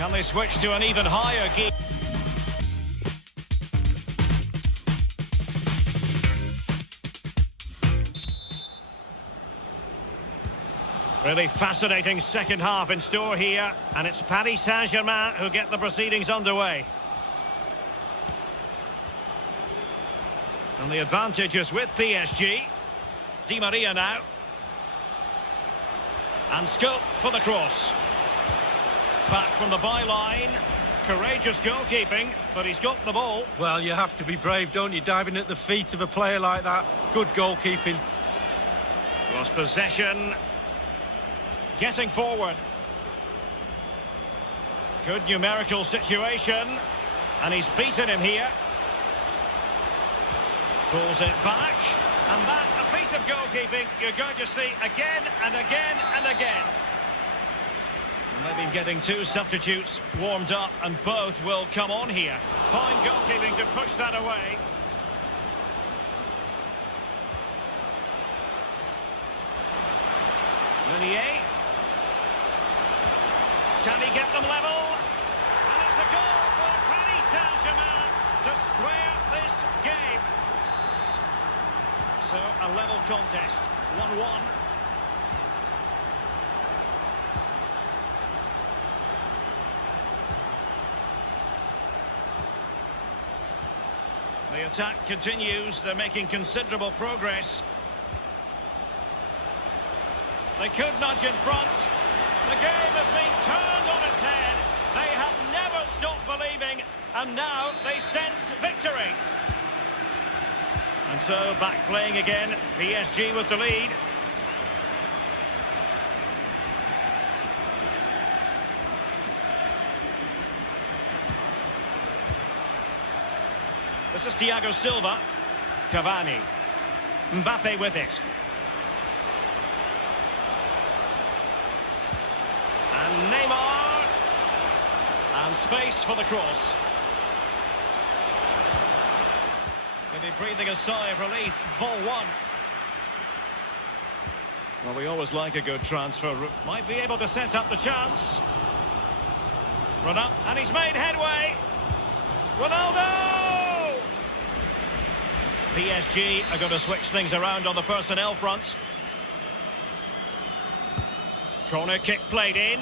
Can they switch to an even higher gear? Really fascinating second half in store here, and it's Paris Saint-Germain who get the proceedings underway. And the advantage is with PSG. Di Maria now. And scope for the cross. Back from the byline. Courageous goalkeeping, but he's got the ball. Well, you have to be brave, don't you? Diving at the feet of a player like that. Good goalkeeping. Lost possession. Getting forward. Good numerical situation. And he's beaten him here. Pulls it back. And that, a piece of goalkeeping you're going to see again and again and again. And they've been getting two substitutes warmed up, and both will come on here. Fine goalkeeping to push that away. Meunier. Can he get them level? And it's a goal for Paris Saint-Germain to square this game. So, a level contest, 1-1. The attack continues, they're making considerable progress. They could nudge in front. The game has been turned on its head. They have never stopped believing, and now they sense victory. And so, back playing again, PSG with the lead. This is Thiago Silva. Cavani. Mbappe with it. And Neymar. And space for the cross. Maybe breathing a sigh of relief. Ball one. Well, we always like a good transfer. Might be able to set up the chance. Run up, and he's made headway. Ronaldo! PSG are going to switch things around on the personnel front. Corner kick played in.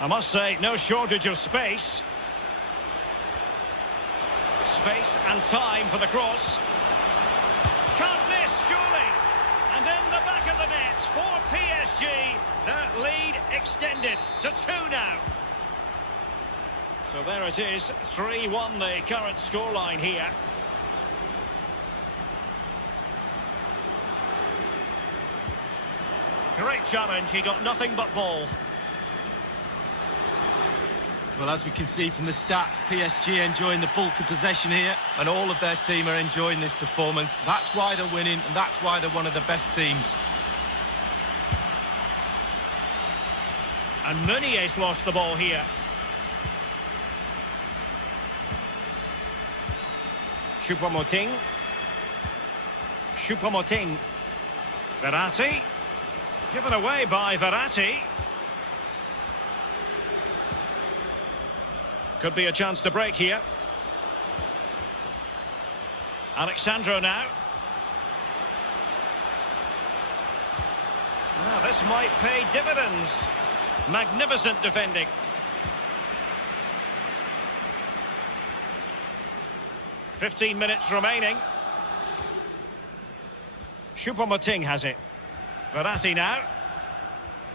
I must say, no shortage of space. Space and time for the cross. Can't miss, surely. And in the back of the net for PSG, that lead extended to 2 now. So there it is, 3-1 the current scoreline here. Great challenge, he got nothing but ball. Well, as we can see from the stats, PSG enjoying the bulk of possession here, and all of their team are enjoying this performance. That's why they're winning, and that's why they're one of the best teams. And Meunier's lost the ball here. Choupo-Moting. Choupo-Moting. Verratti. Given away by Verratti. Could be a chance to break here. Alexandro now. Well, this might pay dividends. Magnificent defending. .15 minutes remaining. Choupo-Moting has it. Verratti now.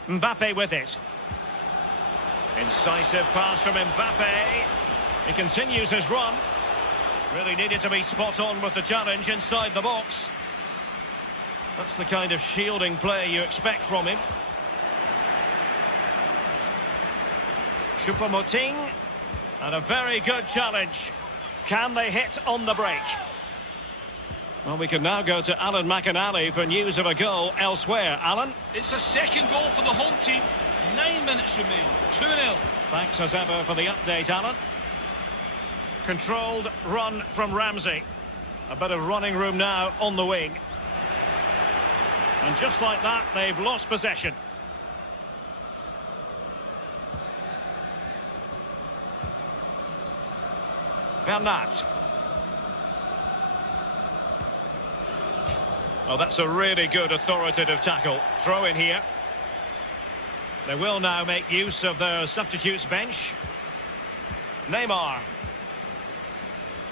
Mbappe with it. Incisive pass from Mbappe. He continues his run. Really needed to be spot on with the challenge inside the box. That's the kind of shielding play you expect from him. Choupo-Moting. And a very good challenge. Can they hit on the break? Well, we can now go to Alan McInally for news of a goal elsewhere. Alan? It's a second goal for the home team. 9 minutes remain. 2-0. Thanks as ever for the update, Alan. Controlled run from Ramsey. A bit of running room now on the wing. And just like that, they've lost possession. Bernat. Oh, that's a really good authoritative tackle. Throw in here. They will now make use of their substitutes bench. Neymar.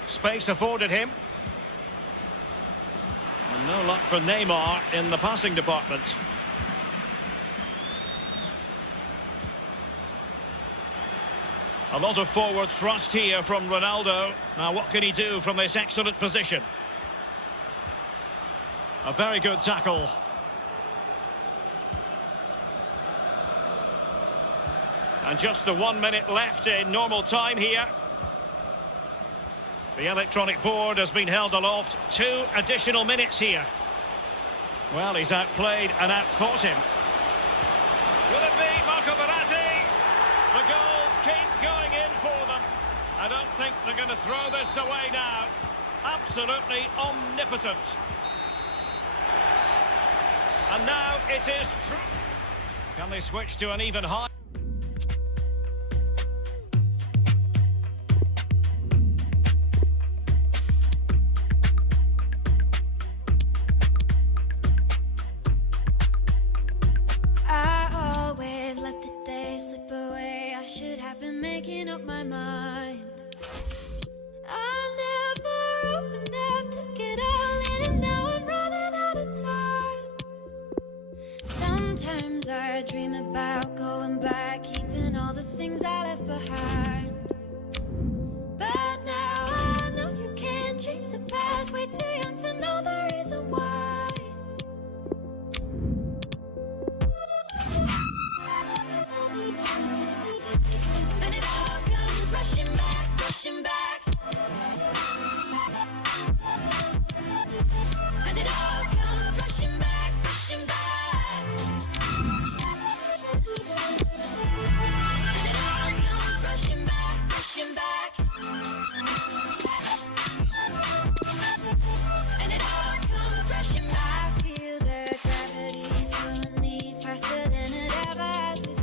Space afforded him. And no luck for Neymar in the passing department. A lot of forward thrust here from Ronaldo. Now what can he do from this excellent position? A very good tackle. And just the 1 minute left in normal time here. The electronic board has been held aloft. 2 additional minutes here. Well, he's outplayed and outfought him. Will it be Marco Verratti? The goals keep going in for them. I don't think they're going to throw this away now. Absolutely omnipotent. And now it is true. Can they switch to an even high? Making up my mind. I never opened up, took it all in, and now I'm running out of time. Sometimes I dream about going back, keeping all the things I left behind. But now I know you can't change the past, way too young to know the reason why. Rushing back, rushing back. And it all comes rushing back, rushing back. And it all comes rushing back, rushing back. And it all comes rushing back. I feel the gravity pulling me faster than it ever has before.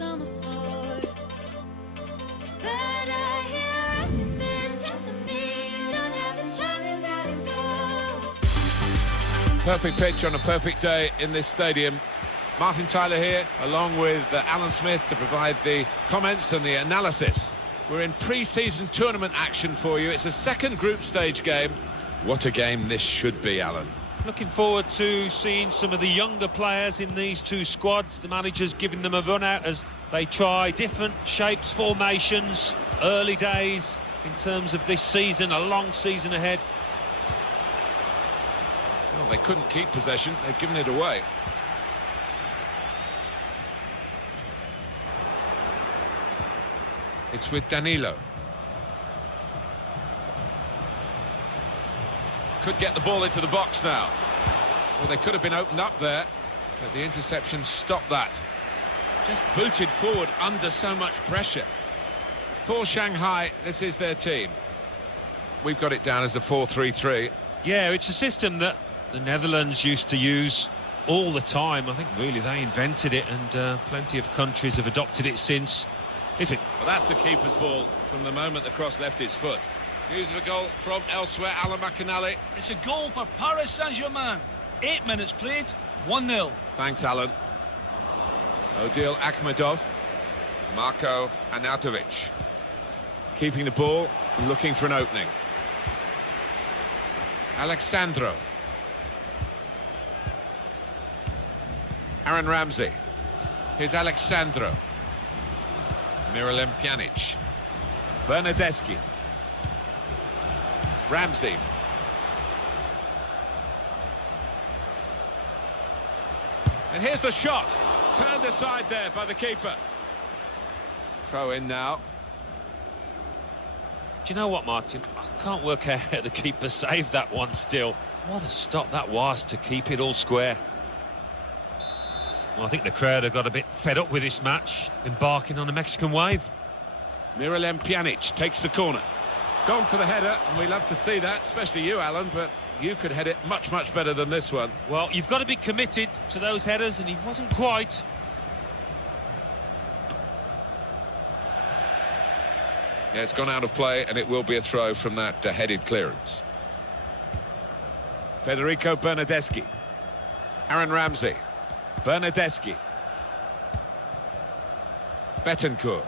On the floor, but I hear everything telling me you don't have the time, you gotta go. Perfect pitch on a perfect day in this stadium. Martin Tyler here, along with Alan Smith, to provide the comments and the analysis. We're in pre-season tournament action for you. It's a second group stage game. What a game this should be, Alan. Looking forward to seeing some of the younger players in these two squads. The manager's giving them a run out as they try different shapes, formations, early days in terms of this season, a long season ahead. Well, they couldn't keep possession, they've given it away. It's with Danilo. Could get the ball into the box now. Well, they could have been opened up there, but the interception stopped that. Just booted forward under so much pressure. For Shanghai, this is their team. We've got it down as a 4-3-3. Yeah, it's a system that the Netherlands used to use all the time. I think really they invented it, and plenty of countries have adopted it since. Well, that's the keeper's ball from the moment the cross left his foot. News of a goal from elsewhere, Alan McInally. It's a goal for Paris Saint-Germain. 8 minutes played, 1-0. Thanks, Alan. Odil Akhmedov. Marko Arnautovic. Keeping the ball, looking for an opening. Alexandro. Aaron Ramsey. Here's Alexandro. Miralem Pjanic. Bernadeschi. Ramsey. And here's the shot. Turned aside there by the keeper. Throw in now. Do you know what, Martin? I can't work out how the keeper saved that one still. What a stop that was to keep it all square. Well, I think the crowd have got a bit fed up with this match, embarking on a Mexican wave. Miralem Pjanic takes the corner. Gone for the header, and we love to see that, especially you, Alan, but you could head it much, much better than this one. Well, you've got to be committed to those headers, and he wasn't quite. Yeah, it's gone out of play, and it will be a throw from that headed clearance. Federico Bernardeschi. Aaron Ramsey. Bernardeschi. Betancourt.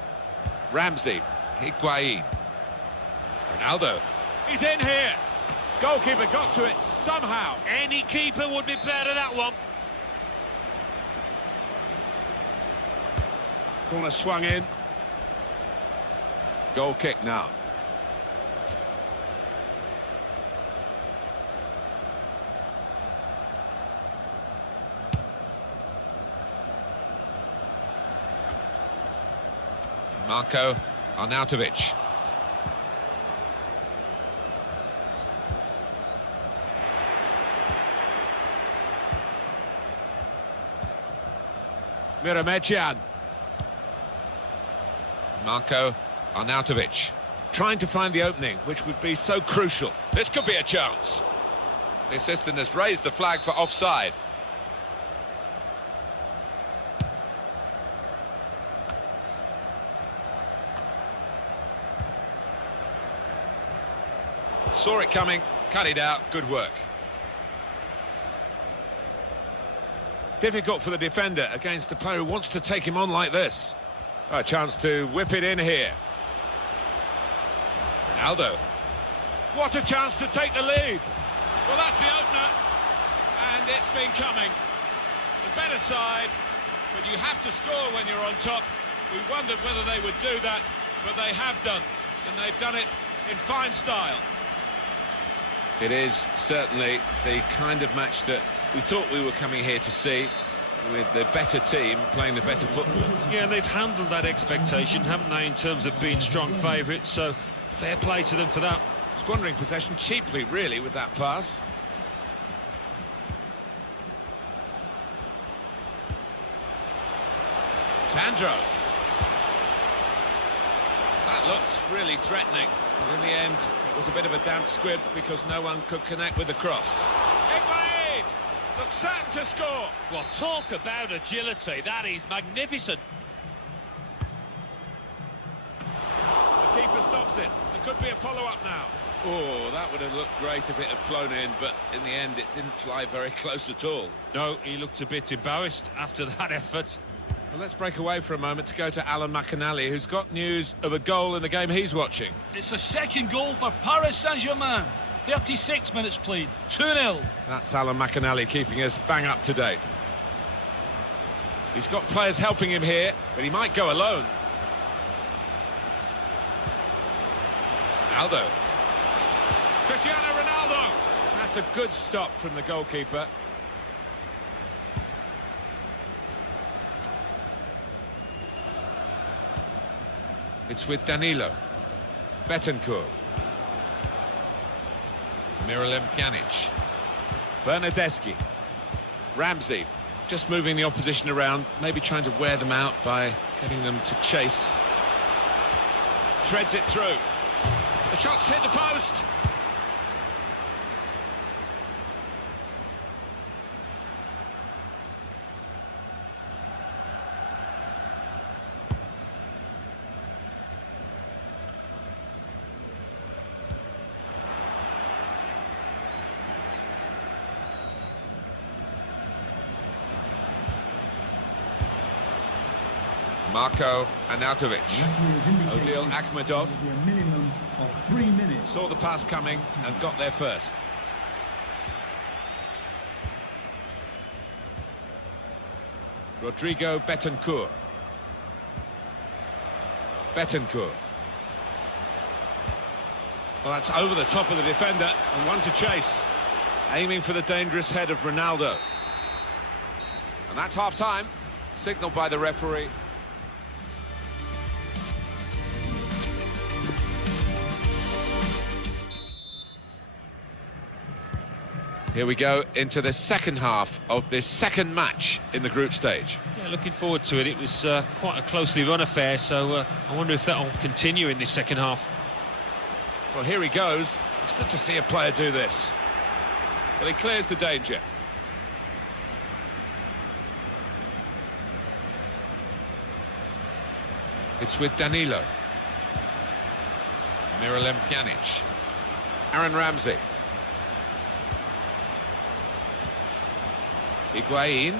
Ramsey. Higuain. Ronaldo. He's in here. Goalkeeper got to it somehow. Any keeper would be better at that one. Corner swung in. Goal kick now. Marco Arnautovic. Miramechian. Marco Arnautovic. Trying to find the opening, which would be so crucial. This could be a chance. The assistant has raised the flag for offside. Saw it coming, cut it out, good work. Difficult for the defender against a player who wants to take him on like this. A chance to whip it in here. Ronaldo. What a chance to take the lead. Well, that's the opener, and it's been coming. The better side, but you have to score when you're on top. We wondered whether they would do that, but they have done, and they've done it in fine style. It is certainly the kind of match that we thought we were coming here to see, with the better team playing the better football. Yeah, they've handled that expectation, haven't they, in terms of being strong favourites, so fair play to them for that. Squandering possession cheaply, really, with that pass. Sandro. That looked really threatening, but in the end it was a bit of a damp squib because no one could connect with the cross. Higuain looks certain to score. Well, talk about agility, that is magnificent. The keeper stops it. There could be a follow-up now. Oh, that would have looked great if it had flown in, but in the end it didn't fly very close at all. No, he looked a bit embarrassed after that effort. Well, let's break away for a moment to go to Alan McInally, who's got news of a goal in the game he's watching. It's a second goal for Paris Saint-Germain. 36 minutes played, 2-0. That's Alan McInally keeping us bang up to date. He's got players helping him here, but he might go alone. Ronaldo. Cristiano Ronaldo. That's a good stop from the goalkeeper. It's with Danilo. Betancourt. Miralem Pjanic. Bernardeschi. Ramsey. Just moving the opposition around, maybe trying to wear them out by getting them to chase. Threads it through. The shot's hit the post. Marco Arnautovic. Odil Akhmedov saw the pass coming and got there first. Rodrigo Betancourt. Betancourt. Well, that's over the top of the defender and one to chase. Aiming for the dangerous head of Ronaldo. And that's half-time, signalled by the referee. Here we go into the second half of this second match in the group stage. Yeah, looking forward to it. It was quite a closely run affair, so I wonder if that'll continue in this second half. Well, here he goes. It's good to see a player do this. Well, he clears the danger. It's with Danilo. Miralem Pjanic. Aaron Ramsey. Higuain.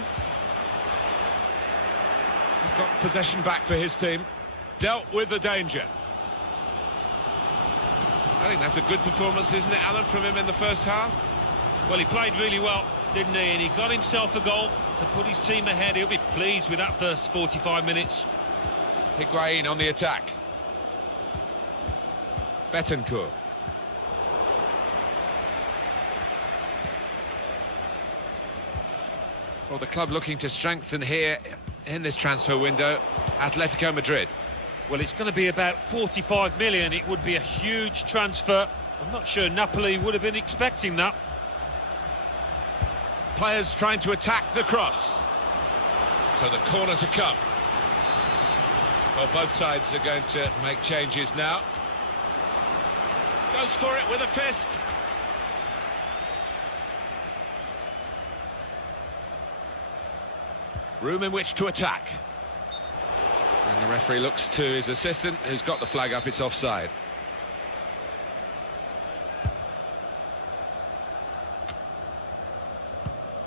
He's got possession back for his team. Dealt with the danger. I think that's a good performance, isn't it, Alan, from him in the first half? Well, he played really well, didn't he? And he got himself a goal to put his team ahead. He'll be pleased with that first 45 minutes. Higuain on the attack. Betancourt. Well, the club looking to strengthen here in this transfer window, Atletico Madrid. Well, it's going to be about 45 million. It would be a huge transfer. I'm not sure Napoli would have been expecting that. Players trying to attack the cross. So the corner to come. Well, both sides are going to make changes now. Goes for it with a fist. Room in which to attack. And the referee looks to his assistant, who's got the flag up. It's offside.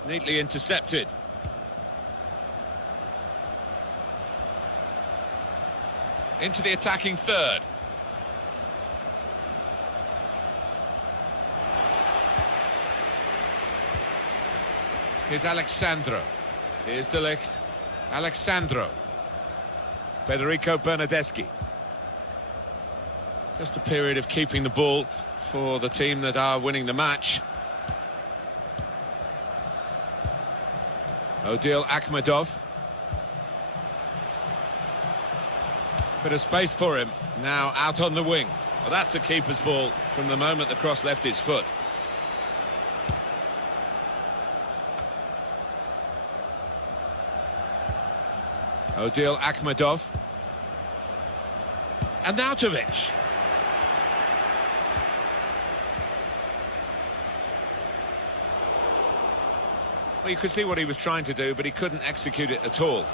Neatly intercepted. Into the attacking third. Here's Alexandro. Here's De Ligt. Alexandro. Federico Bernardeschi. Just a period of keeping the ball for the team that are winning the match. Odil Akhmedov. Bit of space for him. Now out on the wing. Well, that's the keeper's ball from the moment the cross left his foot. Odil Akhmedov. And Nautovic. Well, you could see what he was trying to do, but he couldn't execute it at all.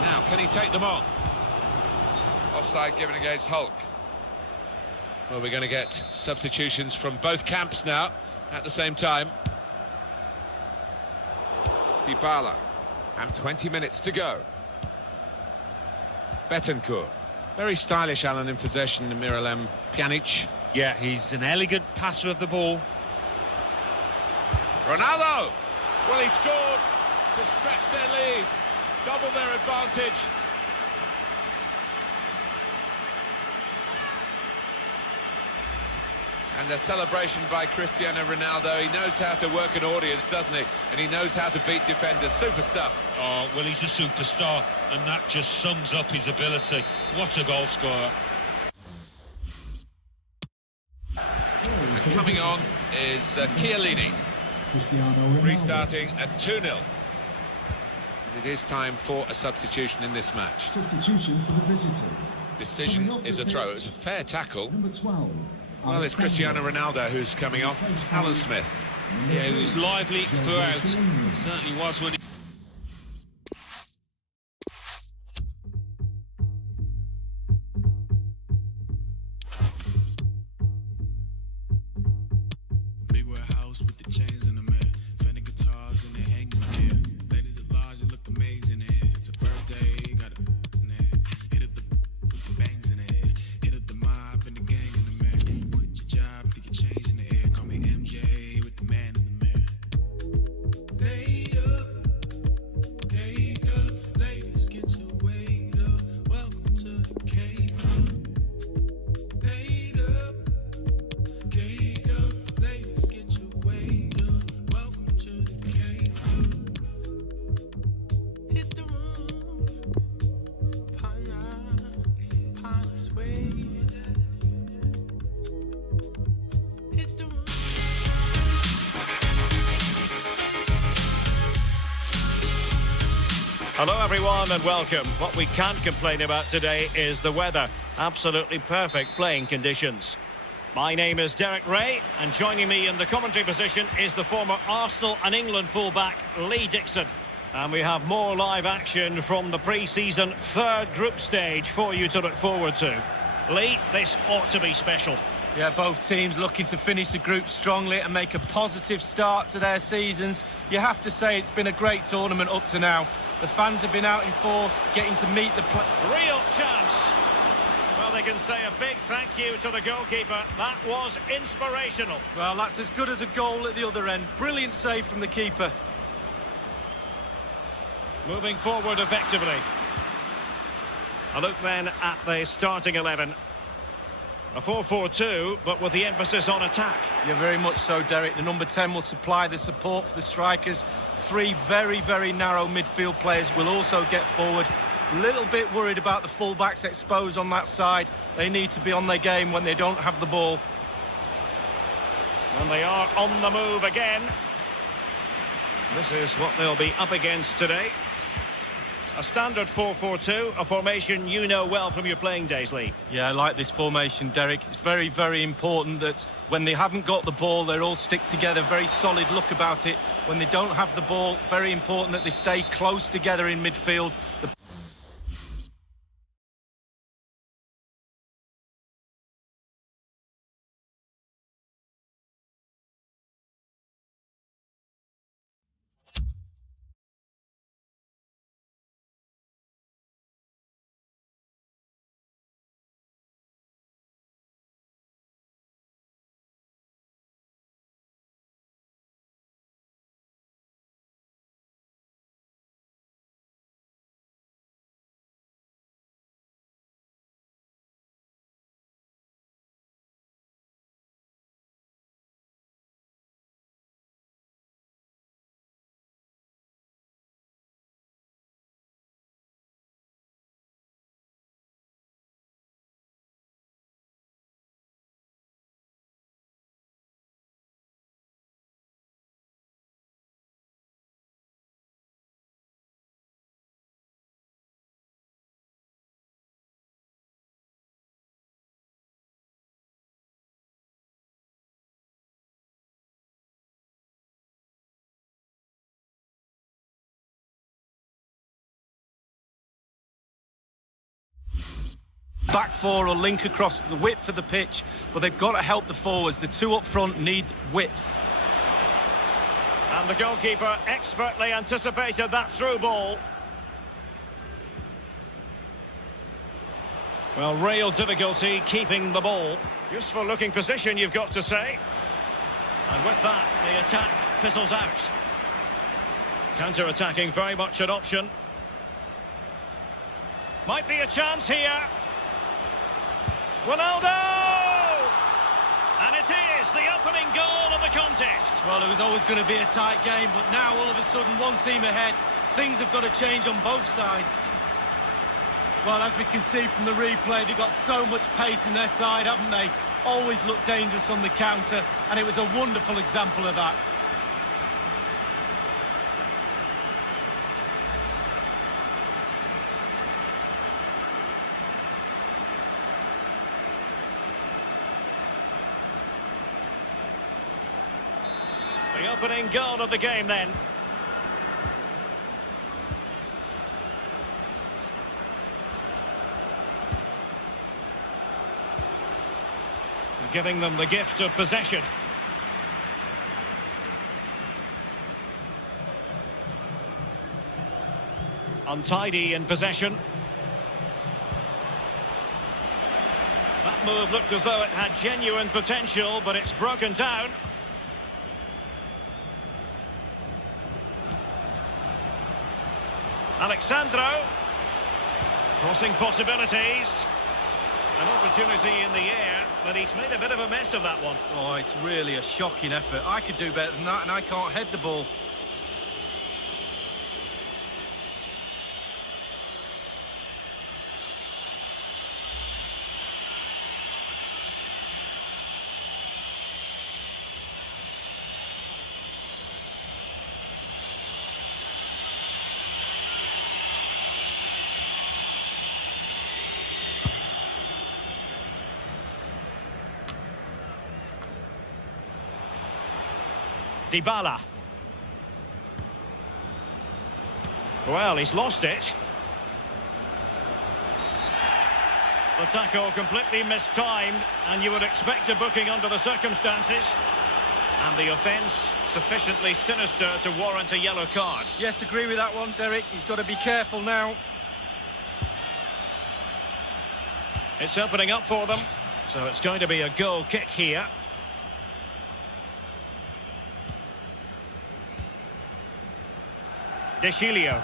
Now, can he take them on? Offside given against Hulk. Well, we're going to get substitutions from both camps now at the same time. Dybala. And 20 minutes to go. Betancourt. Very stylish, Alan, in possession, Miralem Pjanic. Yeah, he's an elegant passer of the ball. Ronaldo! Well, he scored to stretch their lead, double their advantage. And a celebration by Cristiano Ronaldo. He knows how to work an audience, doesn't he? And he knows how to beat defenders. Super stuff. Oh, well, he's a superstar, and that just sums up his ability. What a goal scorer. And coming on is Chiellini. Restarting at 2-0. It is time for a substitution in this match. Substitution for the visitors. Decision is a throw. It was a fair tackle. Number 12. Well, it's Cristiano Ronaldo who's coming off. Alan Smith. Yeah, he was lively throughout. Certainly was when he... Big warehouse with the chains in the mirror. Fender guitars and they hang in here. Ladies at large and look amazing in here. It's a birthday, got a in there. Hit up the with the bangs in the air. Hit up the mob and the gang in the mirror. Quit your job, think you're changing the air. Call me MJ with the man in the mirror. Laid up, Hello everyone and welcome. What we can't complain about today is the weather. Absolutely perfect playing conditions. My name is Derek Ray and joining me in the commentary position is the former Arsenal and England fullback Lee Dixon. And we have more live action from the pre-season third group stage for you to look forward to. Lee, this ought to be special. Yeah, both teams looking to finish the group strongly and make a positive start to their seasons. You have to say it's been a great tournament up to now. The fans have been out in force, getting to meet the... Real chance. Well, they can say a big thank you to the goalkeeper. That was inspirational. Well, that's as good as a goal at the other end. Brilliant save from the keeper. Moving forward effectively. A look then at the starting 11. A 4-4-2, but with the emphasis on attack. Yeah, very much so, Derek. The number 10 will supply the support for the strikers. Three very, very narrow midfield players will also get forward. A little bit worried about the full-backs exposed on that side. They need to be on their game when they don't have the ball. And they are on the move again. This is what they'll be up against today. A standard 4-4-2, a formation you know well from your playing days, Lee. Yeah, I like this formation, Derek. It's very, very important that when they haven't got the ball, they all stick together. Very solid look about it. When they don't have the ball, very important that they stay close together in midfield. Back four will link across the width of the pitch, but they've got to help the forwards. The two up front need width. And the goalkeeper expertly anticipated that through ball. Well, real difficulty keeping the ball. Useful looking position, you've got to say. And with that, the attack fizzles out. Counter-attacking, very much an option. Might be a chance here. Ronaldo! And it is the opening goal of the contest. Well, it was always going to be a tight game, but now all of a sudden one team ahead. Things have got to change on both sides. Well, as we can see from the replay, they've got so much pace in their side, haven't they? Always look dangerous on the counter, and it was a wonderful example of that. The opening goal of the game then. Giving them the gift of possession. Untidy in possession. That move looked as though it had genuine potential, but it's broken down. Alexandro. Crossing possibilities. An opportunity in the air, but he's made a bit of a mess of that one. Oh, it's really a shocking effort. I could do better than that, and I can't head the ball. Dybala. Well, he's lost it. The tackle completely mistimed, and you would expect a booking under the circumstances. And the offence sufficiently sinister to warrant a yellow card. Yes, agree with that one, Derek. He's got to be careful now. It's opening up for them, so it's going to be a goal kick here. De Chilio.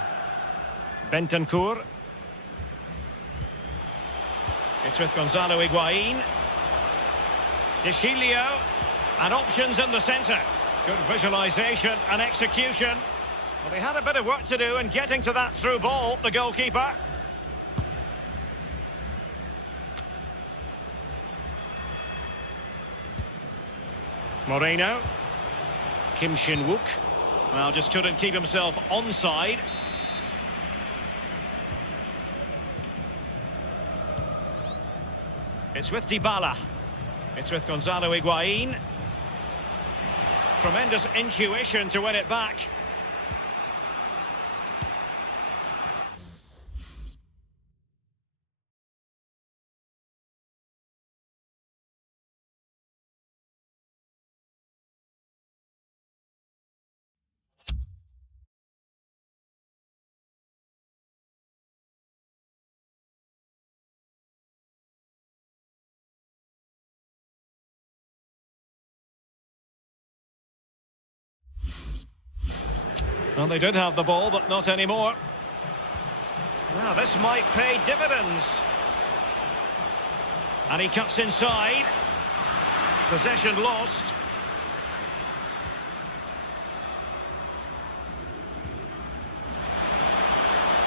Bentancur. It's with Gonzalo Higuain. De Chilio. And options in the centre. Good visualisation and execution. Well, they had a bit of work to do in getting to that through ball, the goalkeeper. Moreno. Kim Shin-wook. Well, just couldn't keep himself onside. It's with Dybala. It's with Gonzalo Higuain. Tremendous intuition to win it back. Well, they did have the ball, but not anymore. Now, this might pay dividends. And he cuts inside. Possession lost.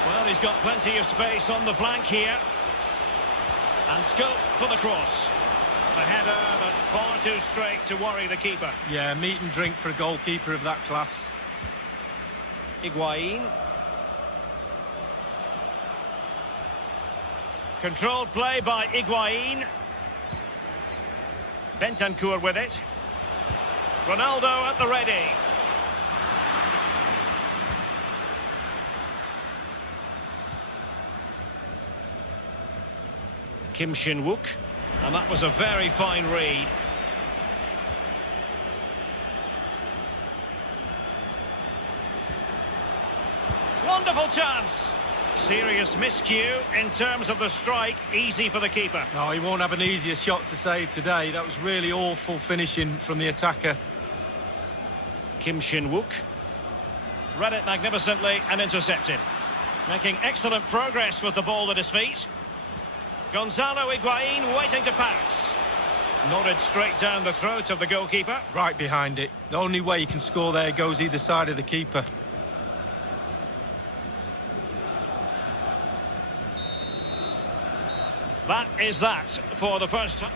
Well, he's got plenty of space on the flank here. And scope for the cross. The header, but far too straight to worry the keeper. Yeah, meat and drink for a goalkeeper of that class. Higuain. Controlled play by Higuain. Bentancur with it. Ronaldo at the ready. Kim Shin-wook. And that was a very fine read. Wonderful chance. Serious miscue in terms of the strike. Easy for the keeper. No, he won't have an easier shot to save today. That was really awful finishing from the attacker. Kim Shin-wook. Read it magnificently and intercepted. Making excellent progress with the ball at his feet. Gonzalo Higuain waiting to pounce. Nodded straight down the throat of the goalkeeper. Right behind it. The only way you can score there goes either side of the keeper. That is that for the first time.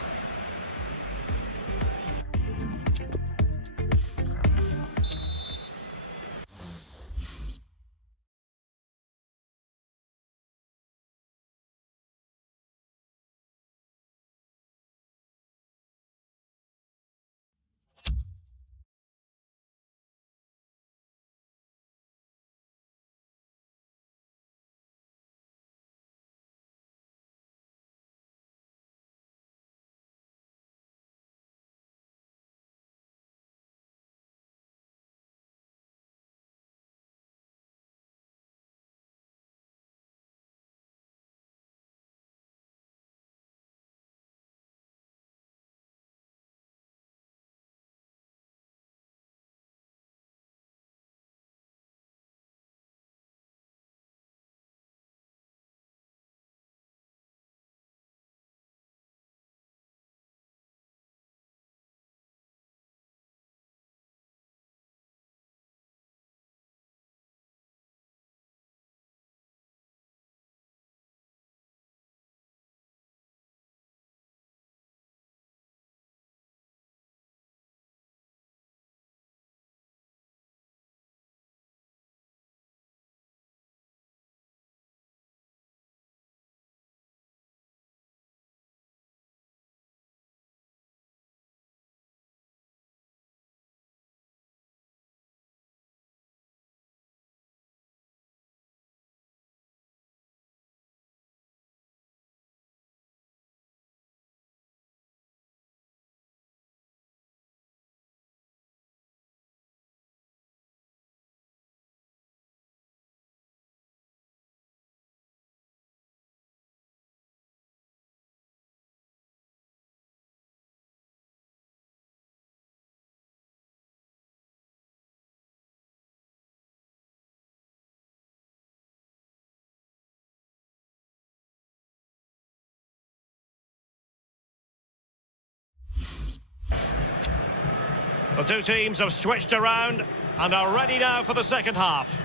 The two teams have switched around and are ready now for the second half.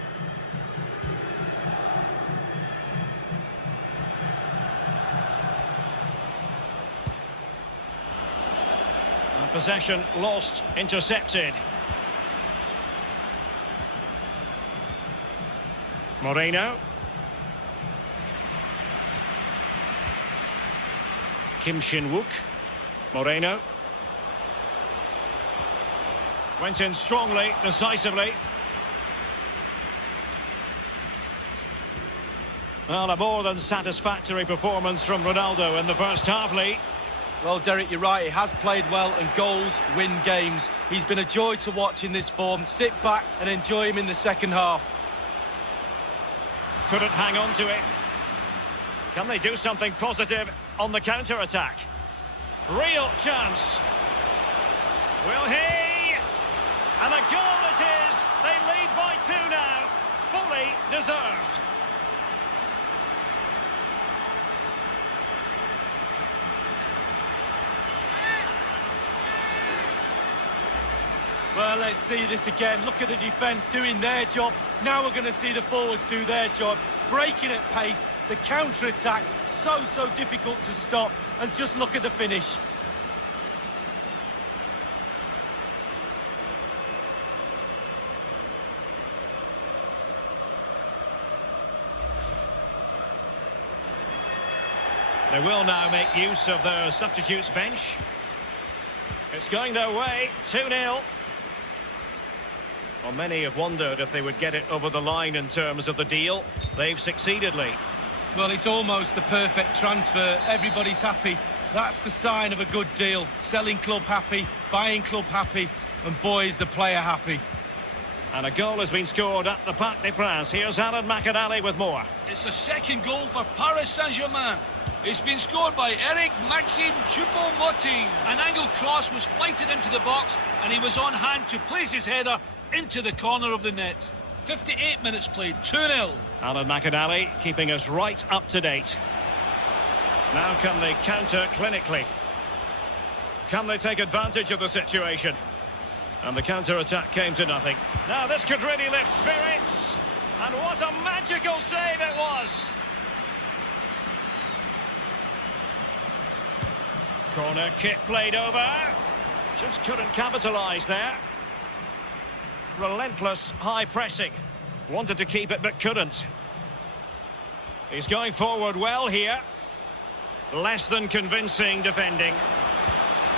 And possession lost, intercepted. Moreno. Kim Shin-wook. Moreno. Went in strongly, decisively. Well, a more than satisfactory performance from Ronaldo in the first half, Lee. Well, Derek, you're right. He has played well, and goals win games. He's been a joy to watch in this form. Sit back and enjoy him in the second half. Couldn't hang on to it. Can they do something positive on the counter-attack? Real chance. Will he? And the goal it is. They lead by 2 now. Fully deserved. Well, let's see this again. Look at the defence doing their job. Now we're going to see the forwards do their job. Breaking at pace, the counter-attack, so difficult to stop. And just look at the finish. They will now make use of their substitutes bench. It's going their way, 2-0. Well, many have wondered if they would get it over the line in terms of the deal. They've succeeded, Lee. Well, it's almost the perfect transfer. Everybody's happy. That's the sign of a good deal. Selling club happy, buying club happy, and boy, is the player happy. And a goal has been scored at the Parc des Princes. Here's Alan McAnally with more. It's a second goal for Paris Saint-Germain. It's been scored by Eric Maxime Choupo-Moting. An angled cross was flighted into the box, and he was on hand to place his header into the corner of the net. 58 minutes played, 2-0. Alan McAnally keeping us right up to date. Now can they counter clinically? Can they take advantage of the situation? And the counter-attack came to nothing. Now this could really lift spirits. And what a magical save it was! Corner kick played over. Just couldn't capitalise there. Relentless high pressing. Wanted to keep it but couldn't. He's going forward well here. Less than convincing defending.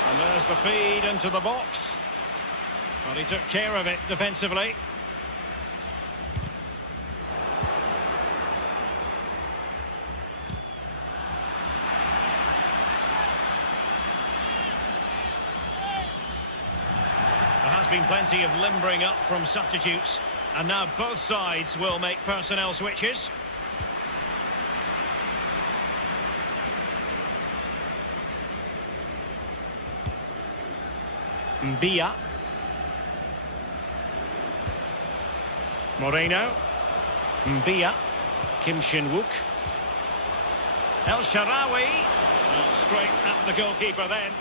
And there's the feed into the box. But he took care of it defensively. There has been plenty of limbering up from substitutes, and now both sides will make personnel switches. Mbia. Moreno. Mbia. Kim Shin-wook. El Shaarawy. Straight at the goalkeeper then.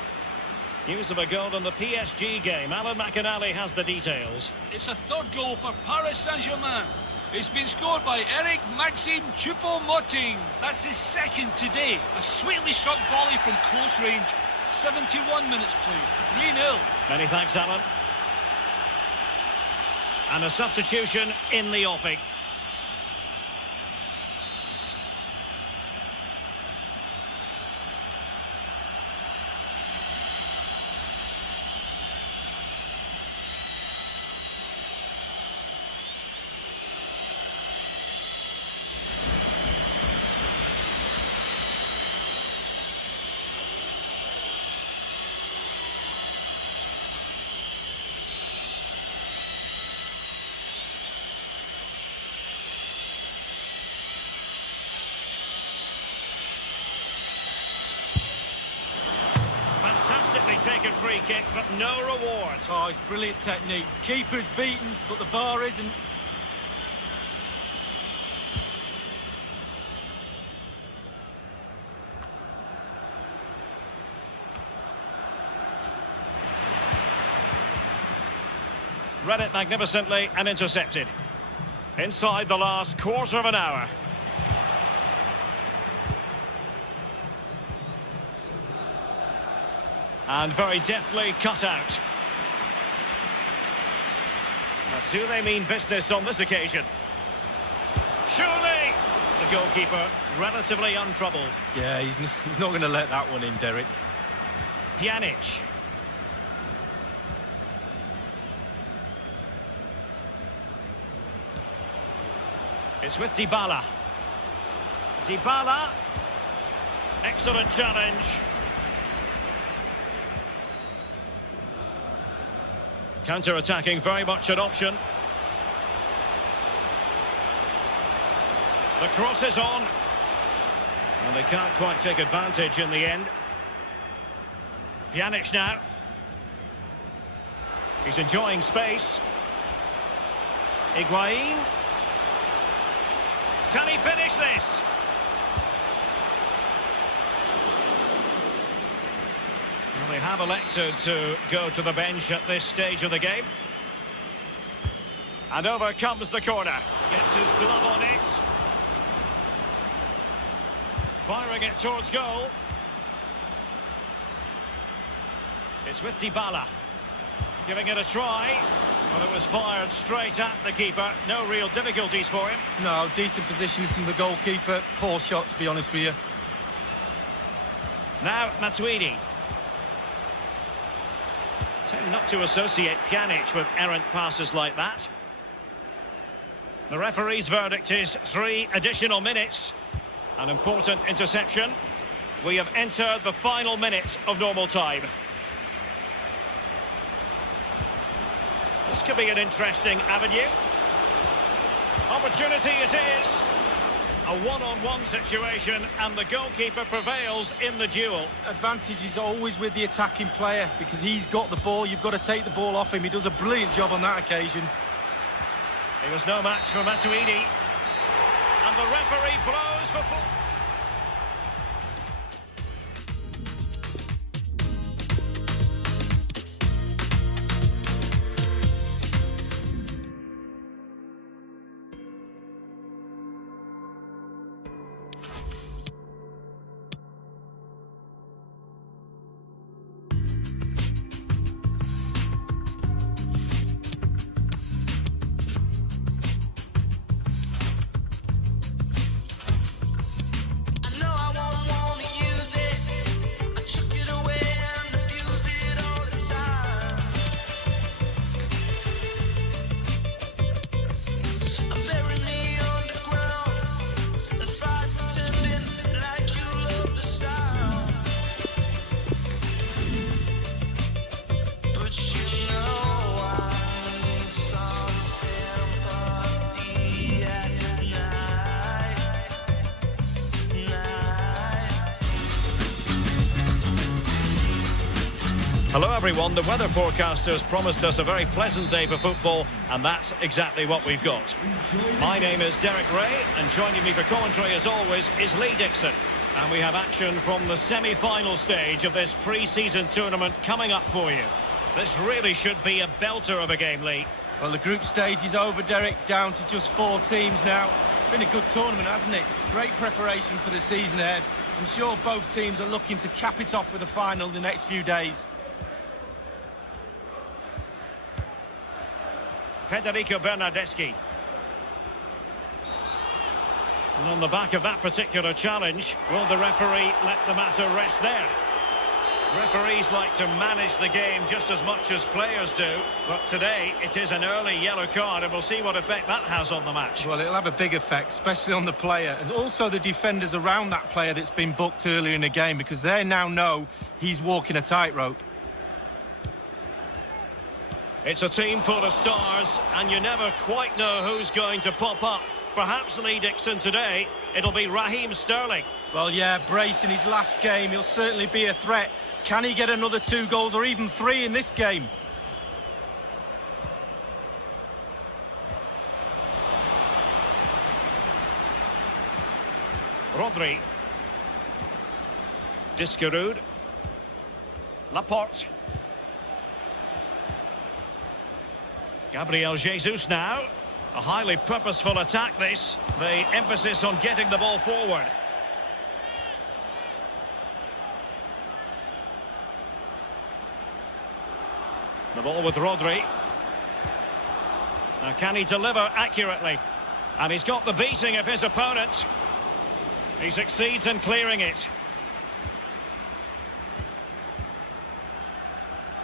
News of a goal in the PSG game. Alan McAnally has the details. It's a third goal for Paris Saint-Germain. It's been scored by Eric Maxime Choupo-Moting. That's his second today. A sweetly struck volley from close range. 71 minutes played, 3-0. Many thanks, Alan. And a substitution in the offing. Fantastically taken free kick, but no reward. Oh, it's brilliant technique. Keeper's beaten, but the bar isn't. Read it magnificently and intercepted. Inside the last quarter of an hour. And very deftly cut out. Now, do they mean business on this occasion? Surely! The goalkeeper relatively untroubled. Yeah, he's not going to let that one in, Derek. Pjanic. It's with Dybala. Dybala. Excellent challenge. Counter-attacking, very much an option. The cross is on. And they can't quite take advantage in the end. Pjanic now. He's enjoying space. Higuain. Can he finish this? Well, they have elected to go to the bench at this stage of the game. And over comes the corner. Gets his glove on it. Firing it towards goal. It's with Dybala. Giving it a try. Well, it was fired straight at the keeper. No real difficulties for him. No, decent positioning from the goalkeeper. Poor shot, to be honest with you. Now, Matuidi. Tend not to associate Pjanic with errant passes like that. The referee's verdict is 3 additional minutes. An important interception. We have entered the final minute of normal time. This could be an interesting avenue. Opportunity it is. A one-on-one situation, and the goalkeeper prevails in the duel. Advantage is always with the attacking player because he's got the ball. You've got to take the ball off him. He does a brilliant job on that occasion. It was no match for Matuidi. And the referee blows for full. Hello everyone, the weather forecasters promised us a very pleasant day for football, and that's exactly what we've got. My name is Derek Ray, and joining me for commentary as always is Lee Dixon. And we have action from the semi-final stage of this pre-season tournament coming up for you. This really should be a belter of a game, Lee. Well, the group stage is over, Derek, down to just 4 teams now. It's been a good tournament, hasn't it? Great preparation for the season ahead. I'm sure both teams are looking to cap it off with a final in the next few days. Federico Bernardeschi. And on the back of that particular challenge, will the referee let the matter rest there? Referees like to manage the game just as much as players do, but today it is an early yellow card, and we'll see what effect that has on the match. Well, it'll have a big effect, especially on the player, and also the defenders around that player that's been booked earlier in the game, because they now know he's walking a tightrope. It's a team full of stars, and you never quite know who's going to pop up. Perhaps Lee Dixon today, it'll be Raheem Sterling. Well, yeah, brace in his last game. He'll certainly be a threat. Can he get another 2 goals or even 3 in this game? Rodri. Diskerud. Laporte. Gabriel Jesus now. A highly purposeful attack this. The emphasis on getting the ball forward. The ball with Rodri. Now can he deliver accurately? And he's got the beating of his opponent. He succeeds in clearing it.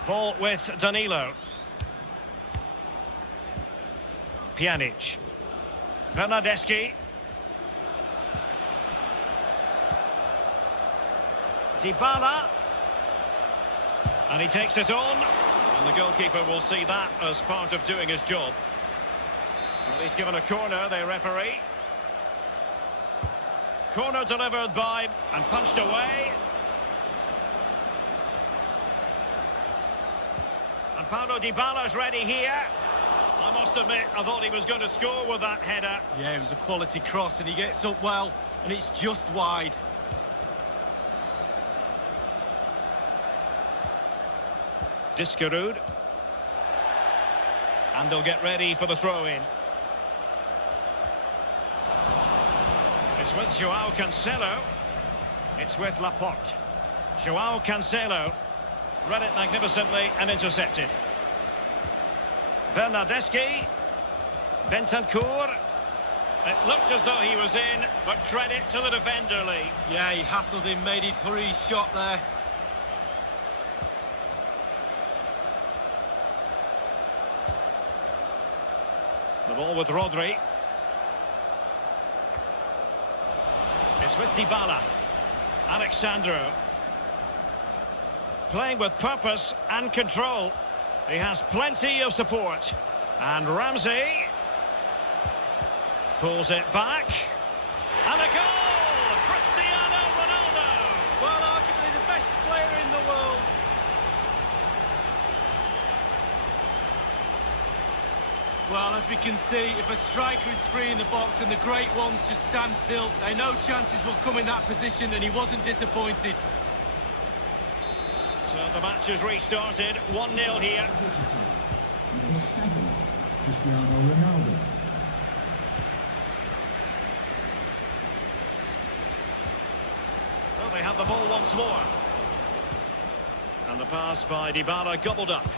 Ball with Danilo. Pjanic. Bernardeschi. Dybala. And he takes it on. And the goalkeeper will see that as part of doing his job. Well, he's given a corner, the referee. Corner delivered by and punched away. And Paulo Dybala's ready here. I must admit, I thought he was going to score with that header. Yeah, it was a quality cross and he gets up well and it's just wide. Diskerud. And they'll get ready for the throw-in. It's with Joao Cancelo. It's with Laporte. Joao Cancelo. Read it magnificently and intercepted. Bernardeschi. Bentancur. It looked as though he was in, but credit to the defender, Lee. Yeah, he hassled him, made his hurry shot there. The ball with Rodri. It's with Dybala. Alexandro. Playing with purpose and control. He has plenty of support. And Ramsey pulls it back. And a goal! Cristiano Ronaldo! Well, arguably the best player in the world. Well, as we can see, if a striker is free in the box and the great ones just stand still, they know chances will come in that position, and he wasn't disappointed. So the match has restarted, 1-0 here. Number 7, Cristiano Ronaldo. Well, they have the ball once more. And the pass by Dybala gobbled up.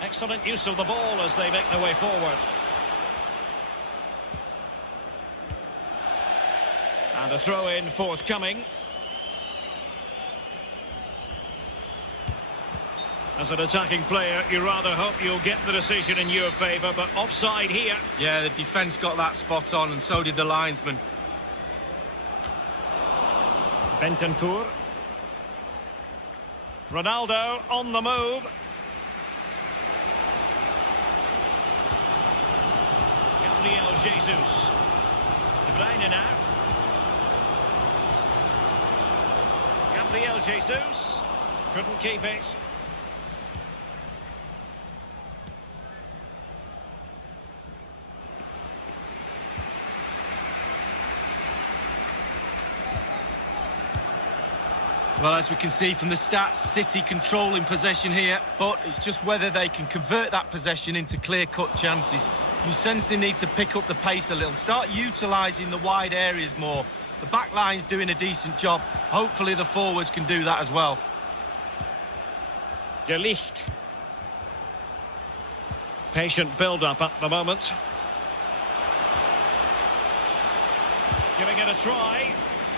Excellent use of the ball as they make their way forward. And a throw-in forthcoming. As an attacking player, you rather hope you'll get the decision in your favour, but offside here. Yeah, the defence got that spot on, and so did the linesman. Bentancur. Ronaldo on the move. Gabriel Jesus. De Bruyne now. Gabriel Jesus. Couldn't keep it. Well, as we can see from the stats, City controlling possession here, but it's just whether they can convert that possession into clear-cut chances. You sense they need to pick up the pace a little, start utilising the wide areas more. The back line's doing a decent job. Hopefully the forwards can do that as well. De Ligt. Patient build-up at the moment. Giving it a try.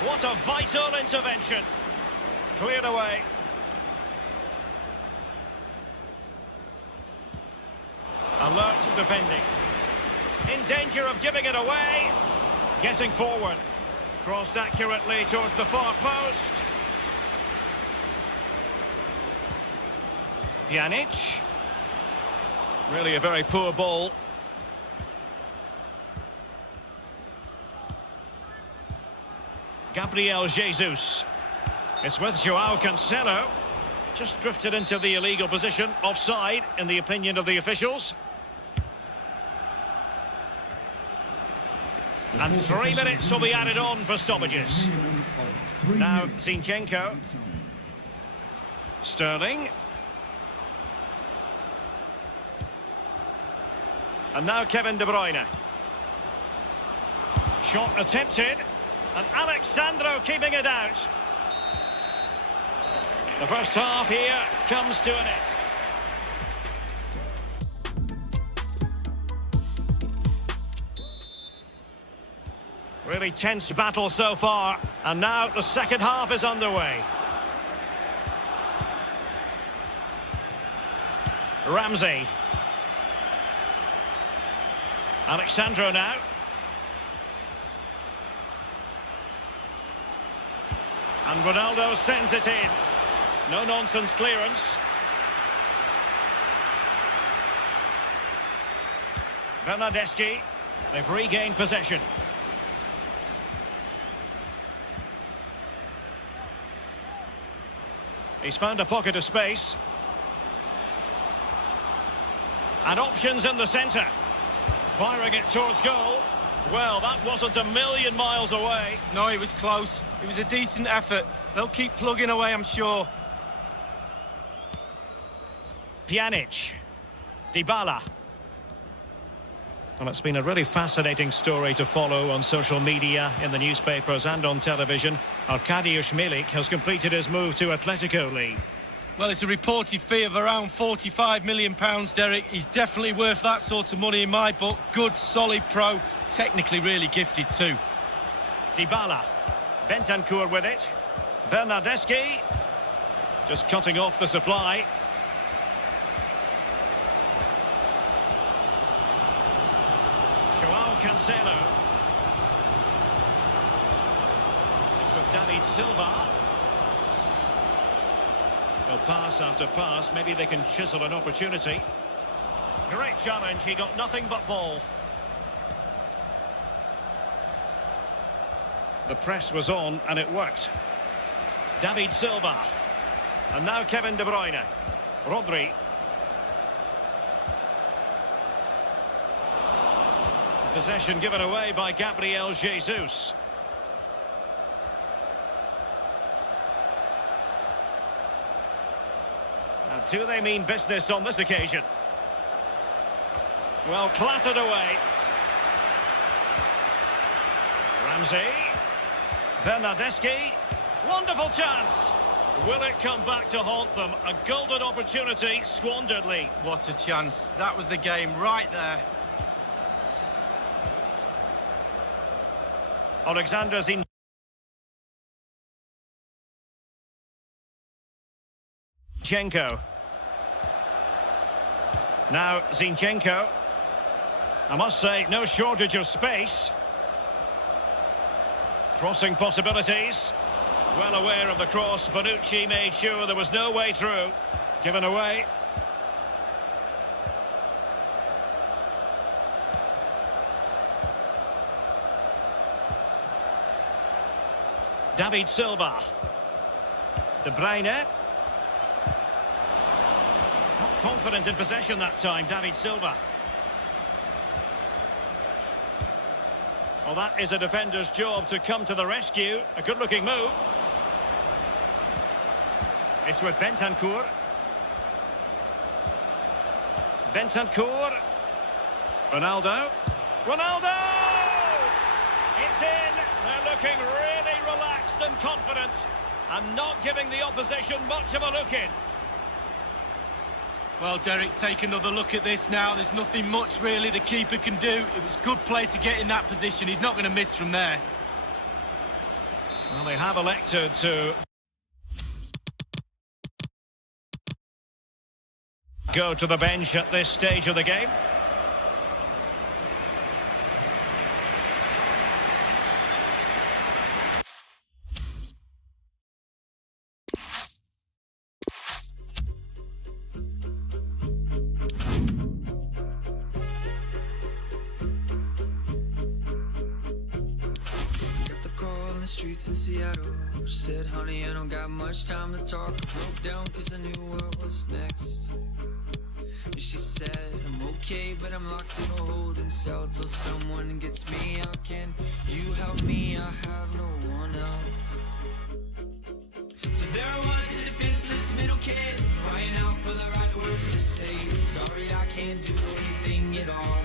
What a vital intervention. Cleared away. Alert defending. In danger of giving it away. Getting forward. Crossed accurately towards the far post. Pjanic. Really a very poor ball. Gabriel Jesus. It's with Joao Cancelo. Just drifted into the illegal position. Offside, in the opinion of the officials. And 3 minutes will be added on for stoppages. Now Zinchenko. Sterling. And now Kevin De Bruyne. Shot attempted. And Alexandro keeping it out. The first half here comes to an end. Really tense battle so far, and now the second half is underway. Ramsey. Alexandro now. And Ronaldo sends it in. No-nonsense clearance. Bernardeschi. They've regained possession. He's found a pocket of space. And options in the centre. Firing it towards goal. Well, that wasn't a million miles away. No, it was close. It was a decent effort. They'll keep plugging away, I'm sure. Pjanic. Dybala. Well, it's been a really fascinating story to follow on social media, in the newspapers and on television. Arkadiusz Milik has completed his move to Atletico League. Well, it's a reported fee of around £45 million, Derek. He's definitely worth that sort of money in my book. Good, solid pro, technically really gifted too. Dybala. Bentancur with it. Bernardeschi. Just cutting off the supply. Joao Cancelo. It's with David Silva. Well, pass after pass, maybe they can chisel an opportunity. Great challenge, he got nothing but ball. The press was on and it worked. David Silva. And now Kevin De Bruyne. Rodri. Possession given away by Gabriel Jesus. Now, do they mean business on this occasion? Well, clattered away. Ramsey. Bernardeschi. Wonderful chance. Will it come back to haunt them? A golden opportunity squandered, Lee. What a chance. That was the game right there. Alexander Zinchenko. Now Zinchenko. I must say, no shortage of space. Crossing possibilities. Well aware of the cross, Bonucci made sure there was no way through. Given away. David Silva. De Bruyne. Not confident in possession that time, David Silva. Well, that is a defender's job to come to the rescue. A good-looking move. It's with Bentancur. Bentancur. Ronaldo. Ronaldo! It's in. They're looking really relaxed and confident and not giving the opposition much of a look in. Well, Derek, take another look at this now. There's nothing much really the keeper can do. It was good play to get in that position. He's not going to miss from there. Well, they have elected to go to the bench at this stage of the game. the streets in Seattle. She said, honey, I don't got much time to talk. I broke down cause I knew what was next. And she said, I'm okay, but I'm locked in a holding cell till someone gets me out. Can you help me? I have no one else. So there I was to defend restless middle kid, crying out for the right words to say. Sorry, I can't do anything at all.